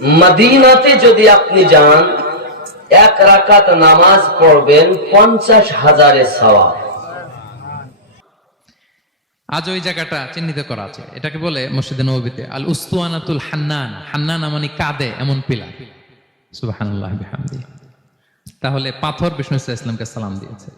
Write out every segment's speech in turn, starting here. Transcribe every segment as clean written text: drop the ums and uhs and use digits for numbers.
মদিনাতে যদি আপনি যান, এক রাকাত নামাজ পড়বেন 50,000 সওয়াব। আজ ওই জায়গাটা চিহ্নিত করা আছে, এটাকে বলে মসজিদে নববীতে আল উস্তুয়ানাতুল হান্নান। হান্নান মানে কাঁদে এমন পিলার। সুবহানাল্লাহ বিহামদি। তাহলে পাথর বিষ্ণু ইসা ইসলামকে সালাম দিয়েছে,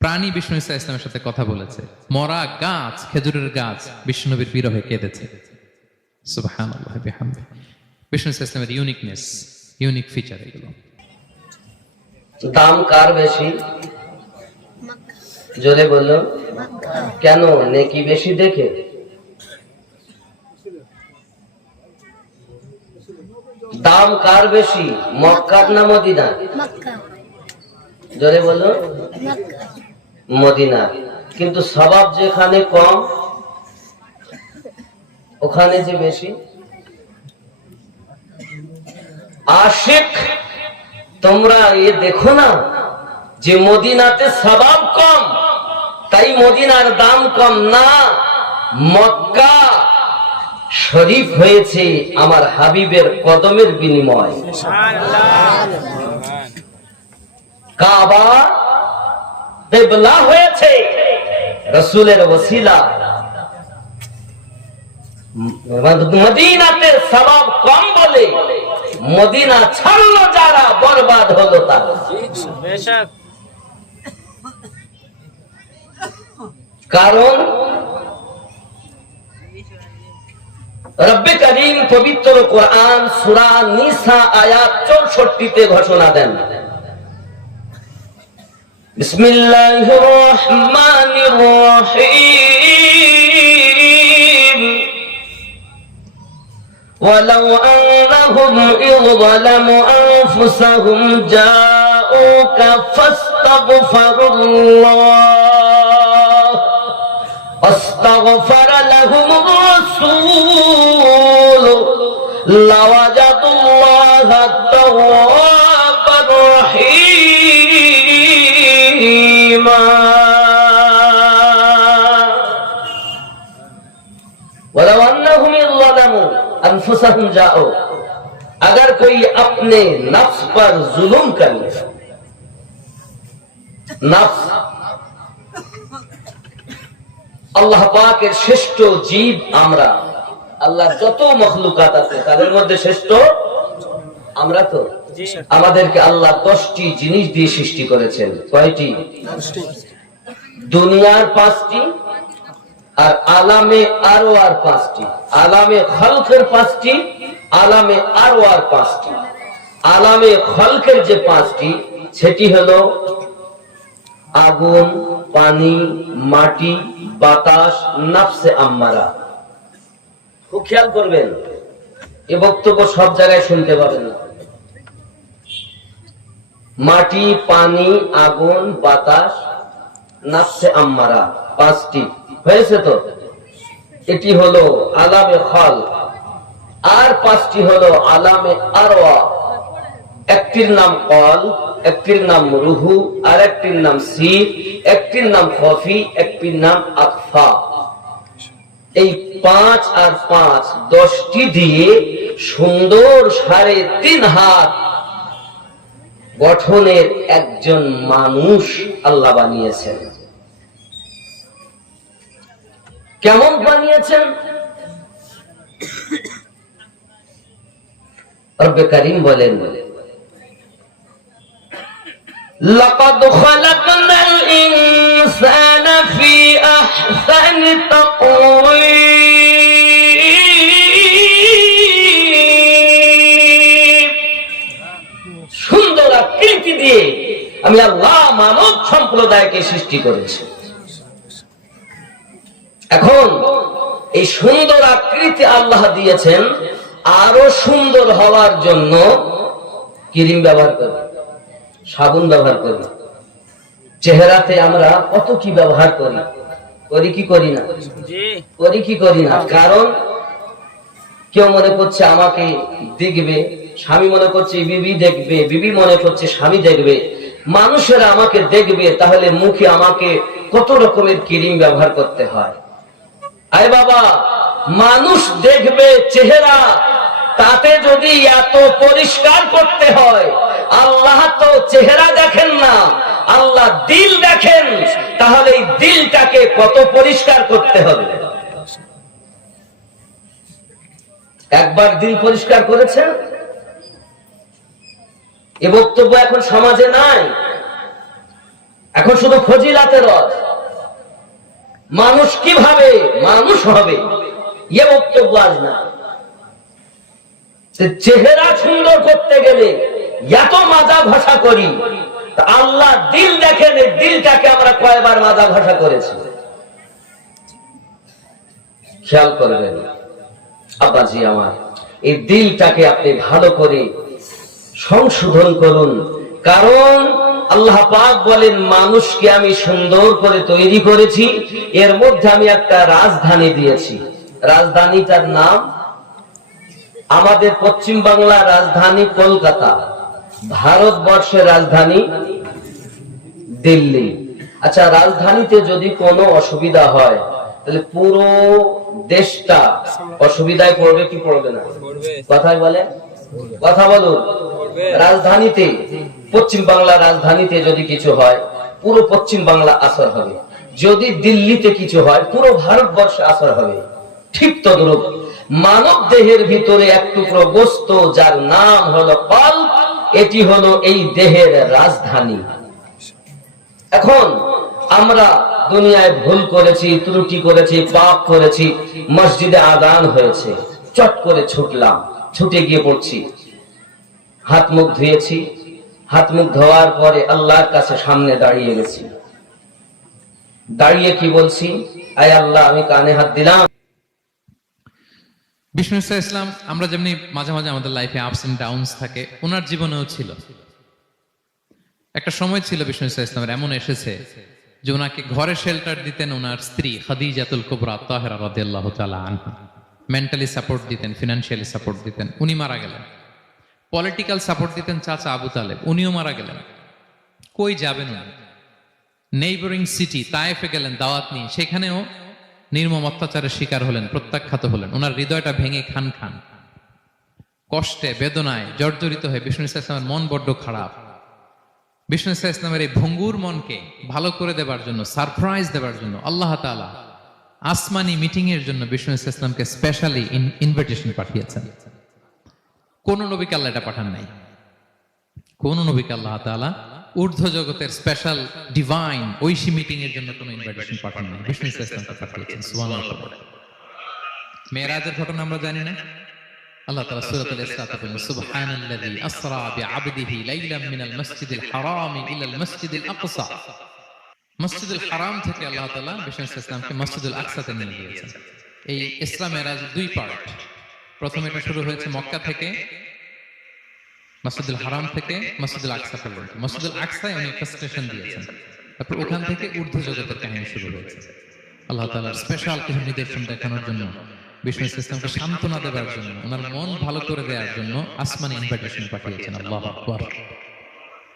প্রাণী বিষ্ণু ইসা ইসলামের সাথে কথা বলেছে, মরা গাছ, খেজুরের গাছ বিষ্ণুনবীর বিরহে কেঁদেছে। সুবহানাল্লাহ বিহামদি। বিষ্ণু ইসা ইসলামের ইউনিকনেস, ইউনিক ফিচার এগুলো। দাম কার বেশি? জোরে বললো। কেন? নেকি বেশি দেখে? দাম কার বেশি, মক্কার না মদিনা? জোরে বলো। মদিনা। কিন্তু সওয়াব যেখানে কম ওখানে যে বেশি। আশিক তোমরা এ দেখো না যে মদিনাতে সওয়াব কম, তাই মদিনার দাম কম না। মক্কা শরীফ হয়েছে আমার হাবিবের কদমের বিনিময়। কাবা কিবলা হয়েছে রাসূলের ওসিলা। মদিনাতে সওয়াব কম বলে মদিনা ছাড়লো যারা, বরবাদ হলো তারা। কারণ রব্বে কারীম পবিত্র কোরআন সূরা নিসা আয়াত 64-তে ঘোষণা দেন, বিসমিল্লাহির রহমানির রহিম, ওয়ালাউ আন্নাহুম ইযলামু আনফুসাহুম জাউকা ফাস্তাগফিরুল্লাহ واستغفر لهم الرسول لوجدوا الله توابا رحيما ولو انهم ظلموا انفسهم جاءوا। अगर कोई अपने नफ्स पर जुल्म कर ले, नफ्स আল্লাহ পাকের শ্রেষ্ঠ জীব আমরা, আল্লাহর যত মখলুকাত আছে তাদের মধ্যে শ্রেষ্ঠ আমরা। তো আমাদেরকে আল্লাহ 10টি জিনিস দিয়ে সৃষ্টি করেছেন। কয়টি? দুনিয়ার 5টি, আর আলামে আরো আর 5টি। আলামে খালকের 5টি, আলামে আরো আর 5টি। আলামে খালকের যে 5টি সেটি হলো আগুন, পানি, মাটি, বাতাস, নাফসে আম্মারা। খুব খেয়াল করবেন, এ বক্তব্য সব জায়গায় শুনতে পাবেন না। মাটি, পানি, আগুন, বাতাস, নাফসে আম্মারা 5টি হয়েছে। তো এটি হলো আলামে খাল, আর 5টি হলো আলামে আরওয়া। একটির নাম কল, একটির নাম রুহু, আর একটির নাম সির, একটির নাম খফি, একটির নাম আকফা। এই 5 আর 5 10টি দিয়ে সুন্দর 3.5 হাত গঠনের একজন মানুষ আল্লাহ বানিয়েছেন। কেমন বানিয়েছেন? রব্বে কারীম বলেন, لقد خلقنا الإنسان في أحسن تقويم। সুন্দর আকৃতি দিয়ে আমি আল্লাহ মানব সম্প্রদায়কে সৃষ্টি করেছি। এখন এই সুন্দর আকৃতি আল্লাহ দিয়েছেন, আরো সুন্দর হওয়ার জন্য ক্রিম ব্যবহার করি, সাবান ব্যবহার করি। চেহারাতে আমরা কত কি ব্যবহার করি, করি কি করি না? করি কি করি না? কারণ কেউ মনে করছে আমাকে দেখবে, স্বামী মনে করছে বিবি দেখবে, বিবি মনে করছে স্বামী দেখবে, মানুষেরা আমাকে দেখবে, তাহলে মুখে আমাকে কত রকমের ক্রিম ব্যবহার করতে হয়। আরে বাবা, মানুষ দেখবে চেহারা, তাতে যদি এত পরিষ্কার করতে হয়, আল্লাহ তো চেহারা দেখেন না, আল্লাহ দিল দেখেন, তাহলে এই দিলটাকে কত পরিষ্কার করতে হবে। একবার দিল পরিষ্কার করেছেন, এ বক্তব্য এখন সমাজে নাই, এখন শুধু ফজিলাতের রস। মানুষ কিভাবে মানুষ হবে এ বক্তব্য আজ না। চেহারা সুন্দর করতে গেলে এত মাজা ভাষা করি, আল্লাহ দিল দেখেন, দিলটাকে আমরা কয়বার মাজা ভাষা করেছি খেয়াল করবেন। আব্বাজি আমার, এই দিলটাকে আপনি ভালো করে সংশোধন করুন, কারণ আল্লাহ পাক বলেন মানুষকে আমি সুন্দর করে তৈরি করেছি, এর মধ্যে আমি একটা রাজধানী দিয়েছি। রাজধানীটার নাম, আমাদের পশ্চিম বাংলার রাজধানী কলকাতা, ভারতবর্ষের রাজধানী দিল্লি। আচ্ছা, রাজধানীতে যদি কোনো অসুবিধা হয় তাহলে পুরো দেশটা অসুবিধায় পড়বে কি পড়বে না? কথাই বলে, কথা বলুন। রাজধানীতে, পশ্চিম বাংলার রাজধানীতে যদি কিছু হয় পুরো পশ্চিম বাংলা আসর হবে, যদি দিল্লিতে কিছু হয় পুরো ভারতবর্ষে আসর হবে। ঠিক তদ্রূপ মানব দেহের ভিতরে এক টুকরো বস্তু যার নাম হলো কল্ব, এটি হলো এই দেহের রাজধানী। এখন আমরা দুনিয়ায় ভুল করেছি, ত্রুটি করেছি, পাপ করেছি, মসজিদে আযান হয়েছে, চট করে ছুটলাম, ছুটে গিয়ে পড়ছি, হাত মুখ ধুয়েছি, হাত মুখ ধোয়ার পরে আল্লাহর কাছে সামনে দাঁড়িয়ে গেছি, দাঁড়িয়ে কি বলছি, আয় আল্লাহ আমি কানে হাত দিলাম। বিষ্ণু ইসলাম, আমরা যেমনি মাঝে মাঝে আমাদের লাইফে আপস এন্ড ডাউনস থাকে, ওনার জীবনেও ছিল। একটা সময় ছিল বিষ্ণু ইসলামের এমন এসেছে যে ওনাকে ঘরে শেল্টার দিতেন ওনার স্ত্রী খাদিজাতুল কুবরা তাহেরা রাদিয়াল্লাহু তাআলা আনহা, মেন্টালি সাপোর্ট দিতেন, ফিনান্সিয়ালি সাপোর্ট দিতেন। উনি মারা গেলেন। পলিটিক্যাল সাপোর্ট দিতেন চাচা আবু তালেব, উনিও মারা গেলেন। কই যাবেন উনি? নেইবরিং সিটি তায়েফে গেলেন দাওয়াত নিয়ে, সেখানেও নির্মম অত্যাচারের শিকার হলেন, প্রত্যাখ্যাত হলেন। ওনার হৃদয়টা ভেঙে খান খান, কষ্টে বেদনায় জর্জরিত হয়ে বিষ্ণু ইসলামের মন বড্ড খারাপ। বিষ্ণু ইসলামের এই ভঙ্গুর মনকে ভালো করে দেবার জন্য, সারপ্রাইজ দেবার জন্য আল্লাহ তাআলা আসমানি মিটিং এর জন্য বিষ্ণু ইসলামকে স্পেশালি ইনভিটেশন পাঠিয়েছেন। কোন নবীকে আল্লাহ এটা পাঠান নাই। কোন নবীকে আল্লাহ তাআলা ঊর্ধ্ব জগতের স্পেশাল ডিভাইন ঐশী মিটিং এর জন্য কোন ইনভিটেশন পাঠান নাই, বিষ্ণু ইসলামকে পাঠিয়েছেন। সুবহানাল্লাহ। মেরাজের ঘটনা আমরা জানি না? আল্লাহ তাআলা সূরাতুল ইসরাতে বলেন, সুবহানাল্লাযী আসরা বিআবদিহি লাইলাম মিনাল মাসজিদিল হারামি ইলাল মাসজিদিল আকসা। মসজিদুল হারাম থেকে আল্লাহ তাআলা বিষ্ণু ইসলামকে মসজিদুল আকসাতে নিয়ে গিয়েছেন। এই ইসরা মেরাজ দুই পার্ট। প্রথমে এটা শুরু হয়েছে মক্কা থেকে, মসজিদুল হারাম থেকে মসজিদুল আকসা পর্যন্ত। মসজিদুল আকসায় উনি একটা স্টেশন দিয়েছেন, তারপর ওখান থেকে ঊর্ধ্ব জগতের কাহিনী শুরু হয়েছে। আল্লাহ তাআলার স্পেশাল কিছু নিদর্শন দেখানোর জন্য, বিষ্ণু ইসলামকে সান্ত্বনা দেওয়ার জন্য, ওনার মন ভালো করে দেওয়ার জন্য আসমানি ইনভিটেশন পাঠিয়েছেন। আল্লাহু আকবার।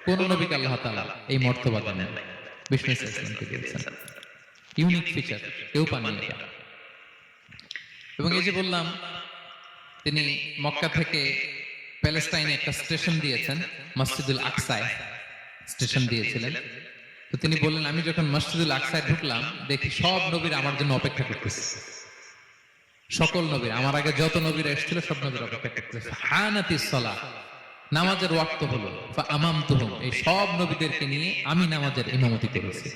কোন নবীকে আল্লাহ তাআলা এই মর্তবা দেন? বিষ্ণু ইসলামকে দিয়েছেন। ইউনিক ফিচার, কেউ পাননি এটা। এবং এই যে বললাম, তিনি মক্কা থেকে প্যালেস্টাইনে একটা স্টেশন দিয়েছেন, মসজিদুল আকসায় স্টেশন দিয়েছিলেন। তো তিনি বললেন, আমি যখন মসজিদুল আকসায় ঢুকলাম দেখি সব নবীরা আমার জন্য অপেক্ষা করতেছে। সকল নবীর, আমার আগে যত নবীরা এসেছিল সব নবীরা অপেক্ষা করতেছে। হানাতিস সালাহ, নামাজের ওয়াক্ত হলো। ফাআমামতুহুম, এই সব নবীদেরকে নিয়ে আমি নামাজের ইমামতি করেছি।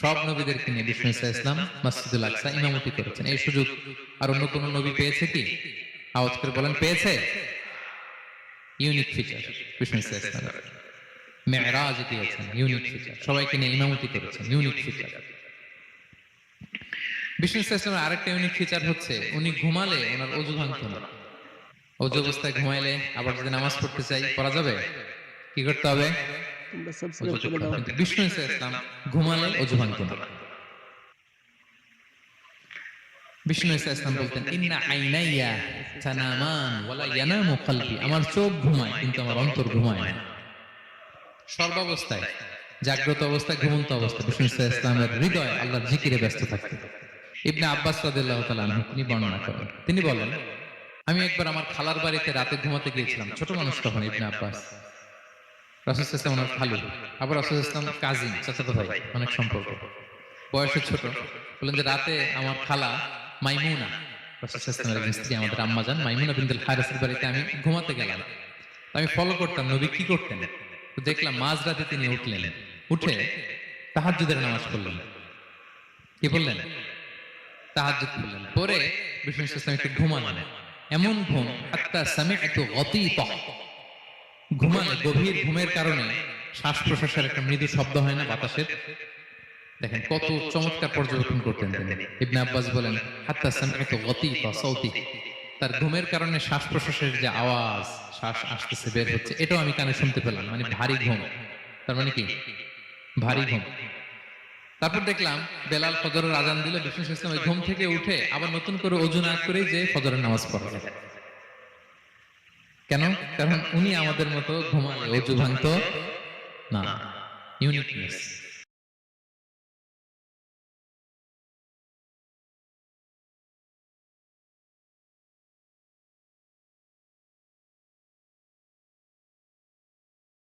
সব নবীদেরকে নিয়ে বিষ্ণু ইসলাম মসজিদুল আকসা ইমামতি করেছেন। এই সুযোগ আর অন্য কোন নবী পেয়েছে কি? আওয়াজ করে বলেন, পেয়েছে? ইউনিক ফিচার বিষ্ণু ইসলাম। মেরাজ দিয়েছেন, ইউনিক ফিচার। সবাইকে নিয়ে ইমামতি করেছেন, ইউনিক ফিচার। বিষ্ণু ইসলামের আরেকটা ইউনিক ফিচার হচ্ছে, উনি ঘুমালে ওনার অজু ভাঙত না। অজু অবস্থায় ঘুমাইলে আবার যদি নামাজ পড়তে চাই পড়া যাবে, কি করতে হবে? বিষ্ণু ইসলাম ঘুমালে অজু ভাঙত না। বিষ্ণু ইসলাম বলতেন, ইন্না আইনাইয়া তানামান ওয়ালা ইয়ানামু কলবি, আমার চোখ ঘুমায় কিন্তু আমার অন্তর ঘুমায় না। সর্বাবস্থায়, জাগ্রত অবস্থায়, ঘুমন্ত অবস্থায় বিষ্ণু ইসলামের হৃদয় আল্লাহর জিকিরে ব্যস্ত থাকত। ইবনে আব্বাস রাদিয়াল্লাহু তাআলা আনহু তিনি বর্ণনা করেন, তিনি বলেন, আমি একবার আমার খালার বাড়িতে রাতে ঘুমাতে গিয়েছিলাম, ছোট মানুষ তখন, ইবনে আব্বাস, রাসূল সাল্লাল্লাহু আলাইহি ওয়াসাল্লাম ওনার খালু, আবার রাসূল সাল্লাল্লাহু আলাইহি ওয়াসাল্লাম কাজিন, চাচাতো ভাই, অনেক সম্পর্ক, বয়সে ছোট। বললেন যে রাতে আমার খালা মাইমুনা, রাসূল সাল্লাল্লাহু আলাইহি ওয়াসাল্লামের স্ত্রী, আমাদের আম্মাজান মাইমুনা বিনতুল হারিসের বাড়িতে আমি ঘুমাতে গেলাম। আমি ফলো করতাম নবী কি করতেন। তো দেখলাম মাঝরাতে তিনি উঠলেন, উঠে তাহাজ্জুদের নামাজ পড়লেন। কি বললেন? তাহাজ্জুদ পড়লেন। পরে বিষ্ণু ইসলাম একটু ঘুমালেন, এমন ঘুম হাত্তা সামি'তু গতীতা, ঘুমালে গভীর ঘুমের কারণে শ্বাস প্রশ্বাসের একটা মৃদু শব্দ হয় না বাতাসের, দেখেন কত চমৎকার পর্যবেক্ষণ করতেন তিনি। ইবনে আব্বাস বলেন হাত্তা সামি'তু গতীতা সাউতি, তার ঘুমের কারণে শ্বাস প্রশ্বাসের যে আওয়াজ, শ্বাস আসতেছে বের হচ্ছে, এটাও আমি কানে শুনতে পেলাম। মানে ভারী ঘুম, তার মানে কি ভারী ঘুম। তারপর দেখলাম বেলাল ফজরের আজান দিল, বিষ্ণু ইসলাম ওই ঘুম থেকে উঠে আবার নতুন করে ওযু না করে যে ফজরের নামাজ পড়া যায়। কেন? কারণ উনি আমাদের মতো ঘুমালে ওযু ভাঙতো না। ইউনিকনেস।